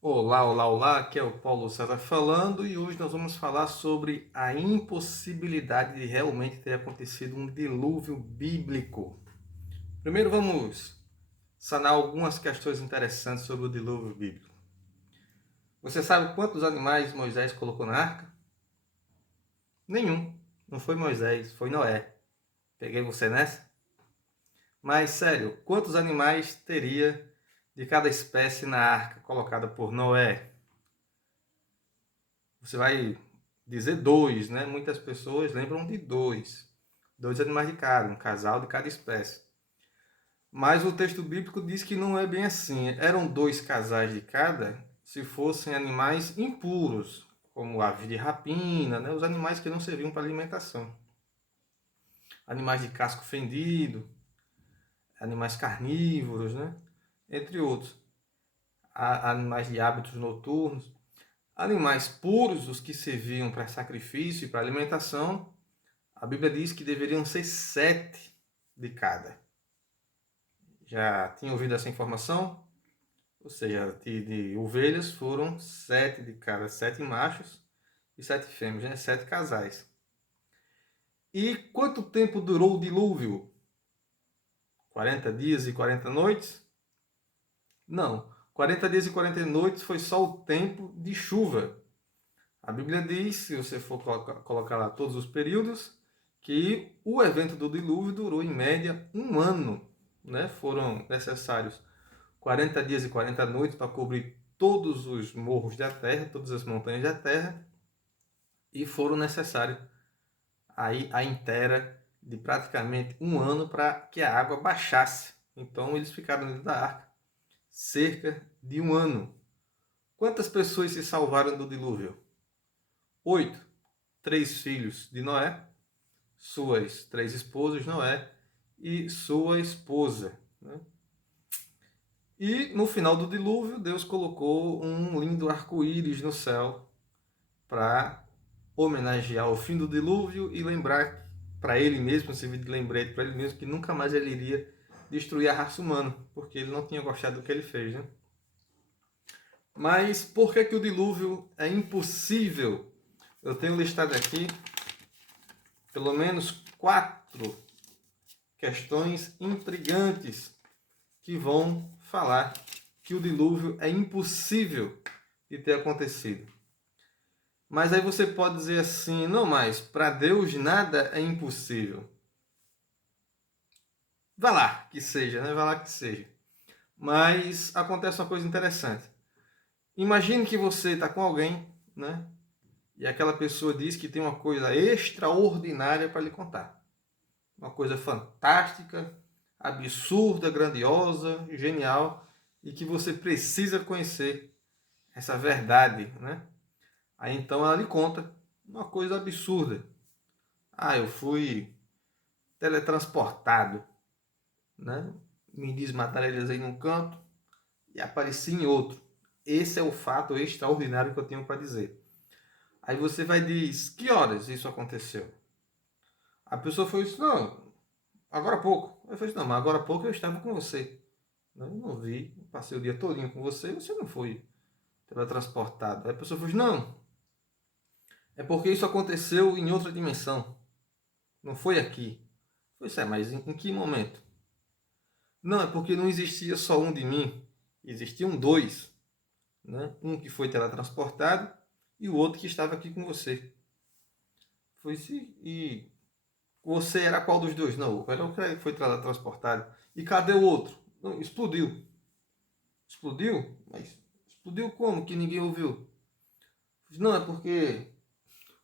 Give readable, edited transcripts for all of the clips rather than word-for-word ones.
Olá, olá, olá, aqui é o Paulo César falando e hoje nós vamos falar sobre a impossibilidade de realmente ter acontecido um dilúvio bíblico. Primeiro vamos sanar algumas questões interessantes sobre o dilúvio bíblico. Você sabe quantos animais Moisés colocou na arca? Nenhum. Não foi Moisés, foi Noé. Peguei você nessa? Mas sério, quantos animais teria de cada espécie na arca colocada por Noé? Você vai dizer dois, né? Muitas pessoas lembram de dois. Dois animais de cada, um casal de cada espécie. Mas o texto bíblico diz que não é bem assim. Eram dois casais de cada se fossem animais impuros, como aves de rapina, né? Os animais que não serviam para alimentação. Animais de casco fendido, animais carnívoros, né? Entre outros. Animais de hábitos noturnos. Animais puros, os que serviam para sacrifício e para alimentação, a Bíblia diz que deveriam ser 7 de cada. Já tinha ouvido essa informação? Ou seja, de ovelhas foram 7 de cada, 7 machos e 7 fêmeas, né? 7 casais. E quanto tempo durou o dilúvio? 40 dias e 40 noites? Não. 40 dias e 40 noites foi só o tempo de chuva. A Bíblia diz, se você for colocar lá todos os períodos, que o evento do dilúvio durou em média um ano. Né? Foram necessários 40 dias e 40 noites para cobrir todos os morros da terra, todas as montanhas da terra, e foram necessários aí a inteira de praticamente um ano para que a água baixasse. Então eles ficaram dentro da arca cerca de um ano. Quantas pessoas se salvaram do dilúvio? 8. 3 filhos de Noé, suas 3 esposas, Noé, e sua esposa. Né? E no final do dilúvio, Deus colocou um lindo arco-íris no céu para homenagear o fim do dilúvio e lembrar para ele mesmo, servir de lembrete para ele mesmo, que nunca mais ele iria destruir a raça humana, porque ele não tinha gostado do que ele fez. Né? Mas por que o dilúvio é impossível? Eu tenho listado aqui pelo menos 4 questões intrigantes que vão falar que o dilúvio é impossível de ter acontecido. Mas aí você pode dizer assim, não, mas para Deus nada é impossível. Vá lá que seja, né? Vá lá que seja. Mas acontece uma coisa interessante. Imagine que você está com alguém, né? E aquela pessoa diz que tem uma coisa extraordinária para lhe contar. Uma coisa fantástica, absurda, grandiosa, genial, e que você precisa conhecer essa verdade, né? Aí então ela lhe conta uma coisa absurda. Ah, eu fui teletransportado, né? Me desmaterializei num canto e apareci em outro. Esse é o fato extraordinário que eu tenho para dizer. Aí você vai dizer, que horas isso aconteceu? A pessoa foi isso, não, agora há pouco. Eu falei, não, mas agora há pouco eu estava com você. Eu não vi, passei o dia todinho com você e você não foi teletransportado. Aí a pessoa falou, não, é porque isso aconteceu em outra dimensão. Não foi aqui. Pois é, mas em que momento? Não, é porque não existia só um de mim. Existiam dois. Né? Um que foi teletransportado e o outro que estava aqui com você. Foi se e você era qual dos dois? Não, era o que foi teletransportado. E cadê o outro? Não, explodiu. Explodiu? Mas explodiu como? Que ninguém ouviu? Não, é porque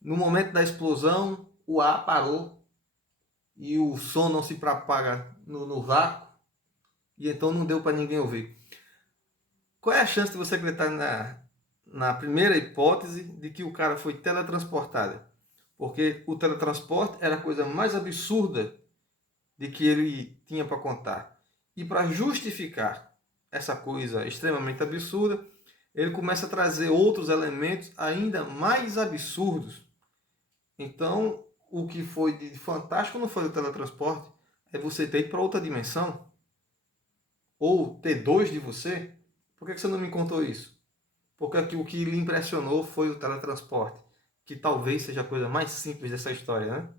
no momento da explosão o ar parou e o som não se propaga no vácuo e então não deu para ninguém ouvir. Qual é a chance de você acreditar na primeira hipótese de que o cara foi teletransportado? Porque o teletransporte era a coisa mais absurda de que ele tinha para contar. E para justificar essa coisa extremamente absurda, ele começa a trazer outros elementos ainda mais absurdos. Então, o que foi de fantástico não foi o teletransporte, é você ter ido para outra dimensão, ou ter dois de você. Por que você não me contou isso? porque o que lhe impressionou foi o teletransporte, que talvez seja a coisa mais simples dessa história, né?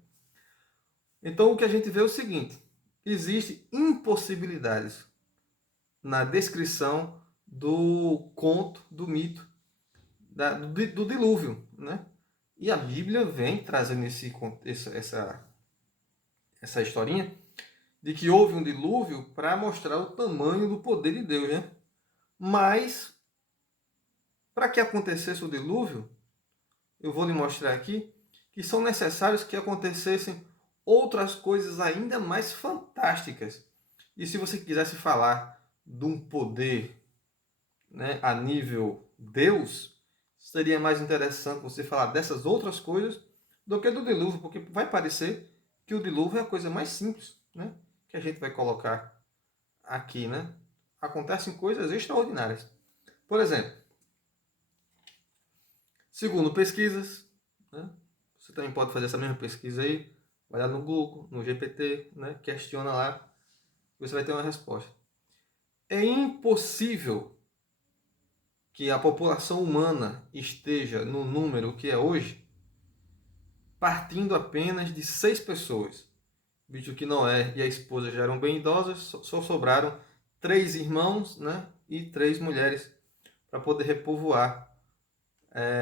Então o que a gente vê é o seguinte: existem impossibilidades na descrição do conto, do mito, do dilúvio, né? E a Bíblia vem trazendo essa historinha de que houve um dilúvio para mostrar o tamanho do poder de Deus, né? Mas, para que acontecesse o dilúvio, eu vou lhe mostrar aqui que são necessários que acontecessem outras coisas ainda mais fantásticas. E se você quisesse falar de um poder, né, a nível Deus, seria mais interessante você falar dessas outras coisas do que do dilúvio, porque vai parecer que o dilúvio é a coisa mais simples, né, que a gente vai colocar aqui, né? Acontecem coisas extraordinárias. Por exemplo, segundo pesquisas, né, você também pode fazer essa mesma pesquisa aí, vai lá no Google, no GPT, né, questiona lá, você vai ter uma resposta. É impossível que a população humana esteja no número que é hoje, partindo apenas de 6 pessoas. Visto que Noé e a esposa já eram bem idosas, só sobraram 3 irmãos, né, e 3 mulheres para poder repovoar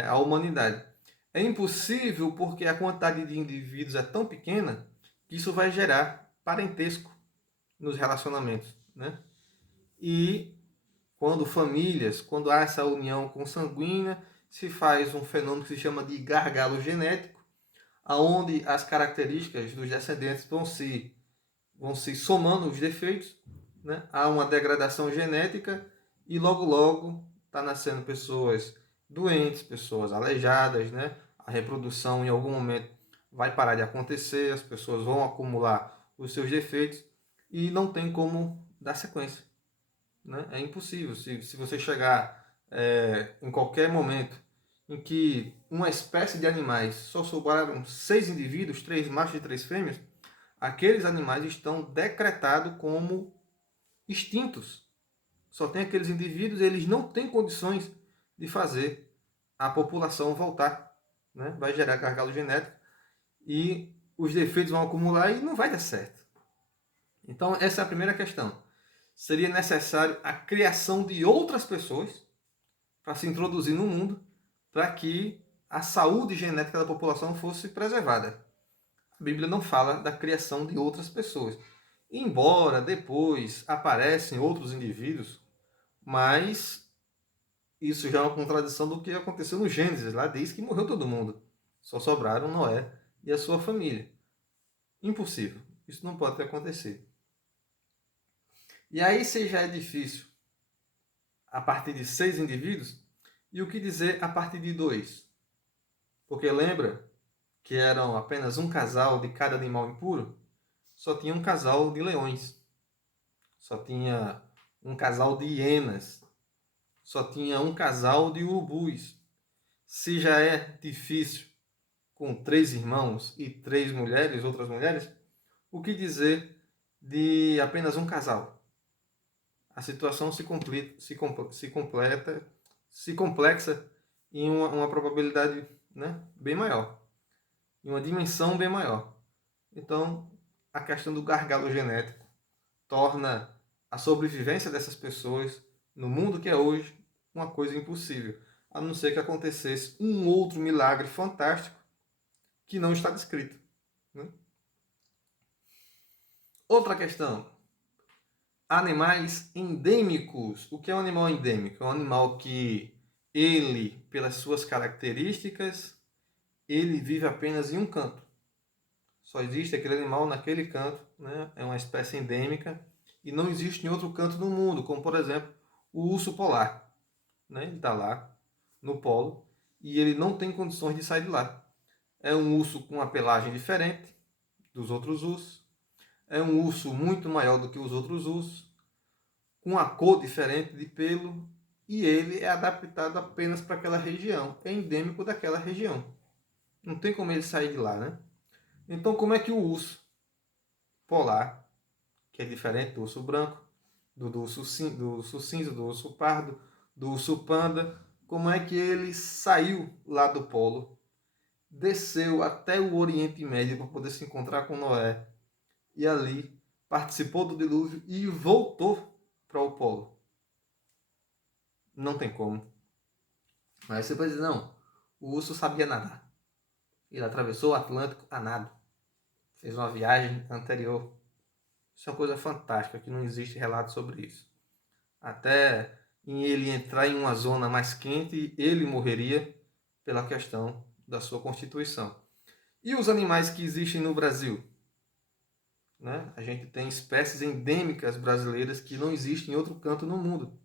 a humanidade. É impossível porque a quantidade de indivíduos é tão pequena que isso vai gerar parentesco nos relacionamentos, né? E quando há essa união consanguínea, se faz um fenômeno que se chama de gargalo genético, aonde as características dos descendentes vão se somando os defeitos, né? Há uma degradação genética e logo está nascendo pessoas doentes, pessoas aleijadas, né? A reprodução em algum momento vai parar de acontecer, as pessoas vão acumular os seus defeitos e não tem como dar sequência, né? É impossível. Se você chegar em qualquer momento em que uma espécie de animais só sobraram 6 indivíduos, 3 machos e 3 fêmeas, aqueles animais estão decretados como extintos. Só tem aqueles indivíduos, eles não têm condições de fazer a população voltar, né? Vai gerar gargalo genético e os defeitos vão acumular e não vai dar certo. Então, essa é a primeira questão. Seria necessário a criação de outras pessoas para se introduzir no mundo para que a saúde genética da população fosse preservada. A Bíblia não fala da criação de outras pessoas. Embora depois aparecem outros indivíduos, mas isso já é uma contradição do que aconteceu no Gênesis. Lá diz que morreu todo mundo. Só sobraram Noé e a sua família. Impossível. Isso não pode ter acontecido. E aí, se já é difícil a partir de 6 indivíduos, e o que dizer a partir de 2? Porque lembra que eram apenas um casal de cada animal impuro? Só tinha um casal de leões. Só tinha um casal de hienas. Só tinha um casal de urubus. Se já é difícil com 3 irmãos e 3 mulheres, outras mulheres, o que dizer de apenas um casal? A situação se complexa em uma probabilidade, né, bem maior, em uma dimensão bem maior. Então, a questão do gargalo genético torna a sobrevivência dessas pessoas no mundo que é hoje uma coisa impossível, a não ser que acontecesse um outro milagre fantástico que não está descrito, né? Outra questão: animais endêmicos. O que é um animal endêmico? É um animal que ele, pelas suas características, ele vive apenas em um canto. Só existe aquele animal naquele canto, né? É uma espécie endêmica e não existe em outro canto do mundo, como por exemplo o urso polar, né? Ele está lá no polo e ele não tem condições de sair de lá. É um urso com uma pelagem diferente dos outros ursos. É um urso muito maior do que os outros ursos, com uma cor diferente de pelo, e ele é adaptado apenas para aquela região, é endêmico daquela região. Não tem como ele sair de lá, né? Então, como é que o urso polar, que é diferente do urso branco, do urso cinza, do urso pardo, do urso panda, como é que ele saiu lá do polo, desceu até o Oriente Médio para poder se encontrar com Noé e ali participou do dilúvio e voltou para o polo. Não tem como. Mas você pode dizer, não, o urso sabia nadar. Ele atravessou o Atlântico a nado. Fez uma viagem anterior. Isso é uma coisa fantástica, que não existe relato sobre isso. Até em ele entrar em uma zona mais quente, ele morreria pela questão da sua constituição. E os animais que existem no Brasil? Né? A gente tem espécies endêmicas brasileiras que não existem em outro canto no mundo.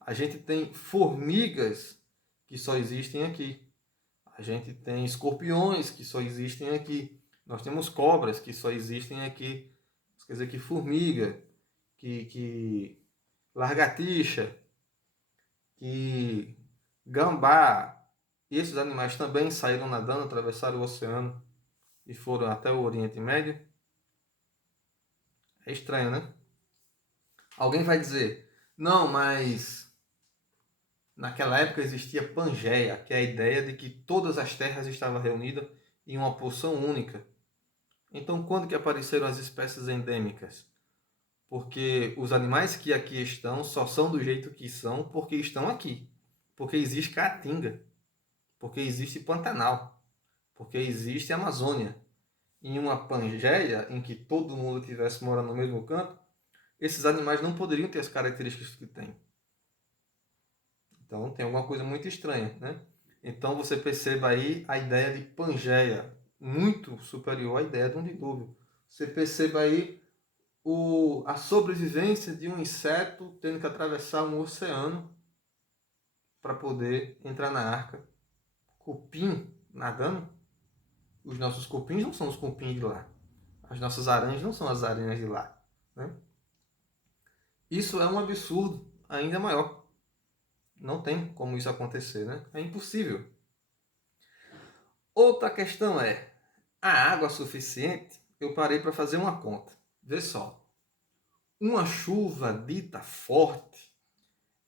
A gente tem formigas que só existem aqui. A gente tem escorpiões que só existem aqui. Nós temos cobras que só existem aqui. Isso quer dizer que formiga, que lagartixa, que gambá, esses animais também saíram nadando, atravessaram o oceano e foram até o Oriente Médio. É estranho, né? Alguém vai dizer, não, mas naquela época existia Pangeia, que é a ideia de que todas as terras estavam reunidas em uma porção única. Então, quando que apareceram as espécies endêmicas? Porque os animais que aqui estão só são do jeito que são porque estão aqui. Porque existe Caatinga, porque existe Pantanal, porque existe Amazônia. Em uma Pangeia, em que todo mundo estivesse morando no mesmo canto, esses animais não poderiam ter as características que têm. Então tem alguma coisa muito estranha, né? Então você perceba aí a ideia de Pangeia, muito superior à ideia de um dilúvio. Você perceba aí a sobrevivência de um inseto tendo que atravessar um oceano para poder entrar na arca. Cupim nadando. Os nossos cupins não são os cupins de lá. As nossas aranhas não são as aranhas de lá. Né? Isso é um absurdo ainda maior. Não tem como isso acontecer, né? É impossível. Outra questão é, a água suficiente? Eu parei para fazer uma conta. Vê só. Uma chuva dita forte,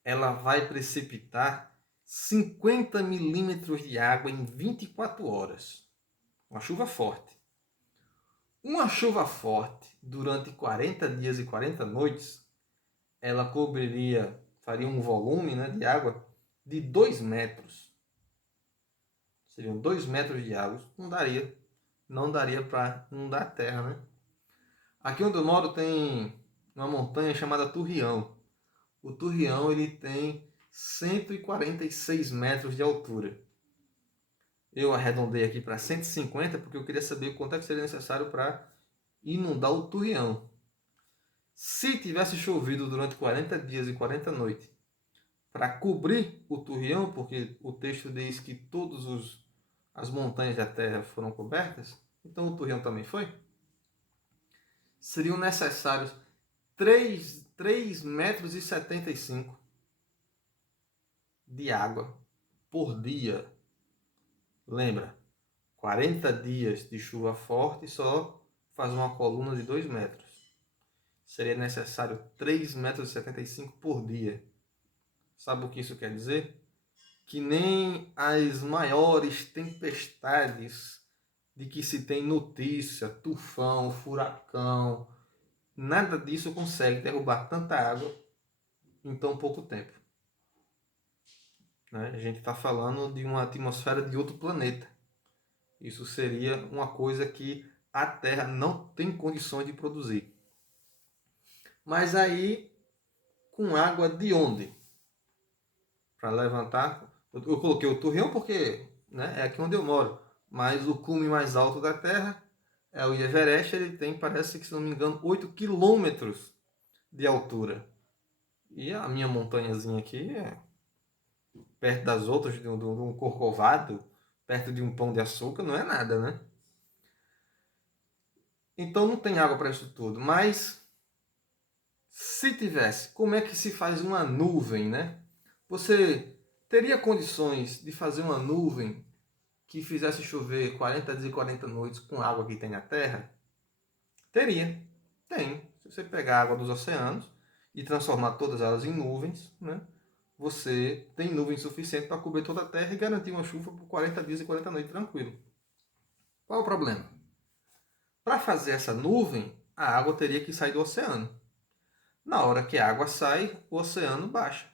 ela vai precipitar 50 milímetros de água em 24 horas. Uma chuva forte. Uma chuva forte durante 40 dias e 40 noites, ela cobriria, faria um volume, né, de água de 2 metros. Seriam 2 metros de água. Não daria para inundar a terra, né? Aqui onde eu moro tem uma montanha chamada Turrião. O Turrião ele tem 146 metros de altura. Eu arredondei aqui para 150 porque eu queria saber quanto é que seria necessário para inundar o Turrião. Se tivesse chovido durante 40 dias e 40 noites para cobrir o Turrião, porque o texto diz que todas as montanhas da Terra foram cobertas, então o Turrião também foi, seriam necessários 3 metros e 75 de água por dia. Lembra, 40 dias de chuva forte só faz uma coluna de 2 metros. Seria necessário 3 metros e 75 por dia. Sabe o que isso quer dizer? Que nem as maiores tempestades de que se tem notícia, tufão, furacão, nada disso consegue derrubar tanta água em tão pouco tempo. Né? A gente está falando de uma atmosfera de outro planeta. Isso seria uma coisa que a Terra não tem condições de produzir. Mas aí, com água de onde? Para levantar. Eu coloquei o Torreão porque, né, é aqui onde eu moro. Mas o cume mais alto da Terra é o Everest. Ele tem, parece que, se não me engano, 8 quilômetros de altura. E a minha montanhazinha aqui é perto das outras, de um corcovado, perto de um pão de açúcar, não é nada, né? Então não tem água para isso tudo. Mas se tivesse, como é que se faz uma nuvem, né? Você teria condições de fazer uma nuvem que fizesse chover 40 dias e 40 noites com água que tem na Terra? Teria. Tem. Se você pegar a água dos oceanos e transformar todas elas em nuvens, né? você tem nuvem suficiente para cobrir toda a Terra e garantir uma chuva por 40 dias e 40 noites tranquilo. Qual é o problema? Para fazer essa nuvem, a água teria que sair do oceano. Na hora que a água sai, o oceano baixa,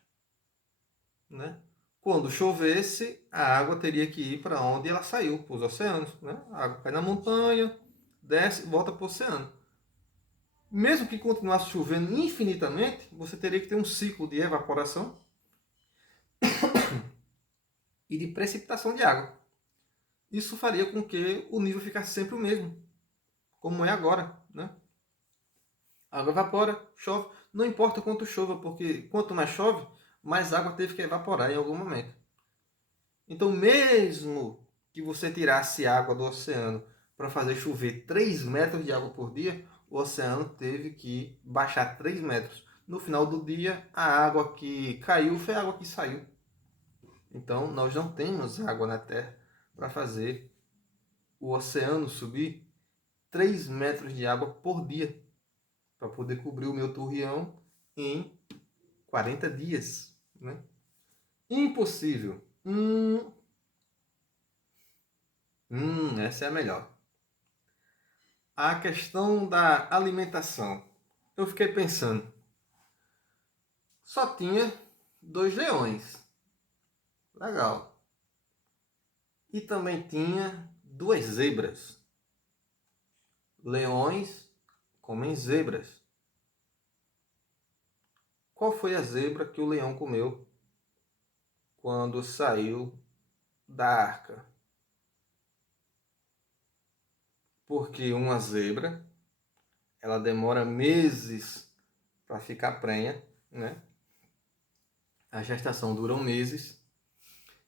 né? Quando chovesse, a água teria que ir para onde ela saiu, para os oceanos, né? A água cai na montanha, desce, volta para o oceano. Mesmo que continuasse chovendo infinitamente, você teria que ter um ciclo de evaporação e de precipitação de água. Isso faria com que o nível ficasse sempre o mesmo, como é agora, né? A água evapora, chove, não importa quanto chova, porque quanto mais chove, mais água teve que evaporar em algum momento. Então, mesmo que você tirasse água do oceano para fazer chover 3 metros de água por dia, o oceano teve que baixar 3 metros. No final do dia, a água que caiu foi a água que saiu. Então, nós não temos água na Terra para fazer o oceano subir 3 metros de água por dia para poder cobrir o meu torreão em 40 dias. Né? Impossível. Essa é a melhor. A questão da alimentação. Eu fiquei pensando. Só tinha 2 leões. Legal. E também tinha 2 zebras. Leões comem zebras. Qual foi a zebra que o leão comeu quando saiu da arca? Porque uma zebra, ela demora meses para ficar prenha, né? A gestação dura meses.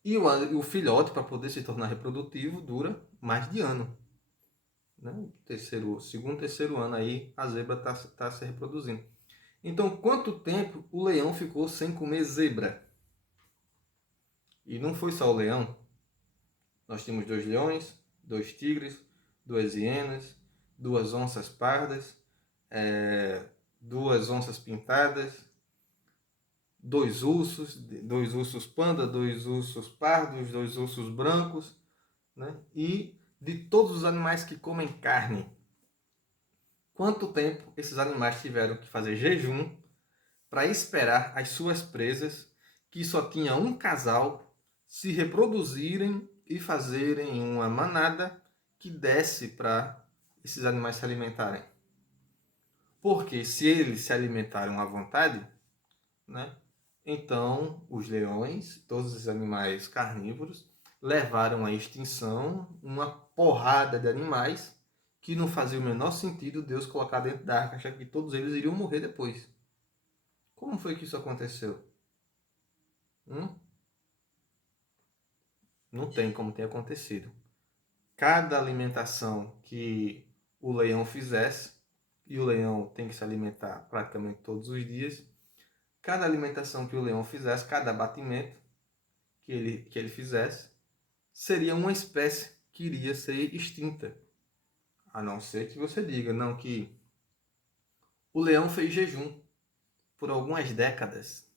E o filhote, para poder se tornar reprodutivo, dura mais de ano. Né? Segundo, terceiro ano aí, a zebra está se reproduzindo. Então, quanto tempo o leão ficou sem comer zebra? E não foi só o leão. Nós tínhamos 2 leões, 2 tigres, 2 hienas, 2 onças pardas, 2 onças pintadas, 2 ursos panda, 2 ursos pardos, 2 ursos brancos, né? E de todos os animais que comem carne. Quanto tempo esses animais tiveram que fazer jejum para esperar as suas presas, que só tinha um casal, se reproduzirem e fazerem uma manada que desse para esses animais se alimentarem? Porque se eles se alimentaram à vontade, né? Então os leões, todos os animais carnívoros, levaram à extinção uma porrada de animais que não fazia o menor sentido Deus colocar dentro da arca, achando que todos eles iriam morrer depois. Como foi que isso aconteceu? Não tem como ter acontecido. Cada alimentação que o leão fizesse, e o leão tem que se alimentar praticamente todos os dias, cada alimentação que o leão fizesse, cada abatimento que ele fizesse, seria uma espécie que iria ser extinta. A não ser que você diga, não, que o leão fez jejum por algumas décadas,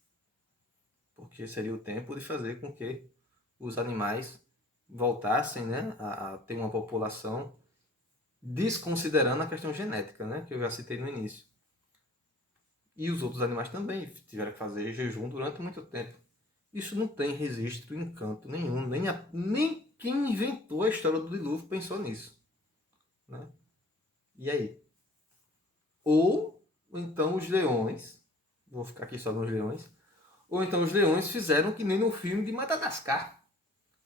porque seria o tempo de fazer com que os animais voltassem, né, a ter uma população, desconsiderando a questão genética, né, que eu já citei no início. E os outros animais também tiveram que fazer jejum durante muito tempo. Isso não tem registro em canto nenhum, nem quem inventou a história do dilúvio pensou nisso. Né? E aí? Ou então os leões, vou ficar aqui só nos leões, ou então os leões fizeram que nem no filme de Madagascar.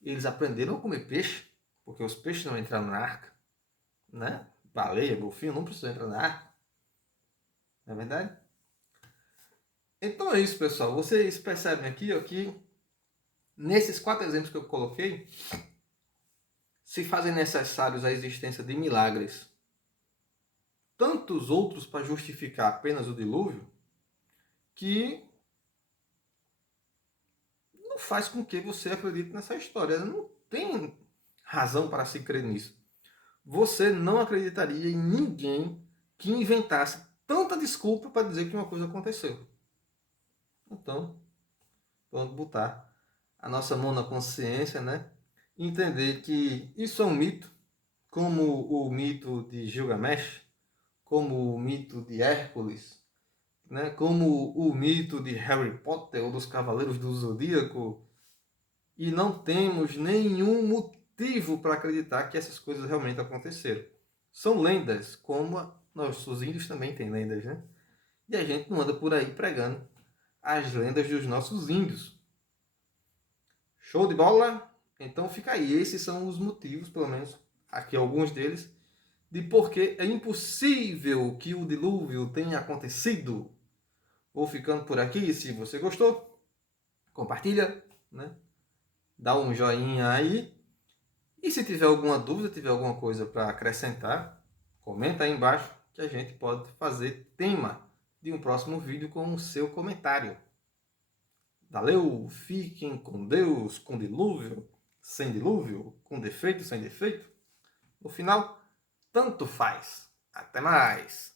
Eles aprenderam a comer peixe, porque os peixes não entraram na arca. Né? Baleia, golfinho não precisam entrar na arca. Não é verdade? Então é isso, pessoal. Vocês percebem aqui ó, que nesses 4 exemplos que eu coloquei, se fazem necessários a existência de milagres, tantos outros para justificar apenas o dilúvio, que não faz com que você acredite nessa história. Não tem razão para se crer nisso. Você não acreditaria em ninguém que inventasse tanta desculpa para dizer que uma coisa aconteceu. Então, vamos botar a nossa mão na consciência, né? Entender que isso é um mito, como o mito de Gilgamesh, como o mito de Hércules, né? Como o mito de Harry Potter ou dos Cavaleiros do Zodíaco, e não temos nenhum motivo para acreditar que essas coisas realmente aconteceram. São lendas, como nossos índios também têm lendas, né? E a gente não anda por aí pregando as lendas dos nossos índios. Show de bola? Então fica aí. Esses são os motivos, pelo menos aqui alguns deles, de por que é impossível que o dilúvio tenha acontecido. Vou ficando por aqui. Se você gostou, compartilha, né? Dá um joinha aí. E se tiver alguma dúvida, tiver alguma coisa para acrescentar, comenta aí embaixo que a gente pode fazer tema de um próximo vídeo com o seu comentário. Valeu, fiquem com Deus, com dilúvio, sem dilúvio, com defeito, sem defeito. No final, tanto faz. Até mais!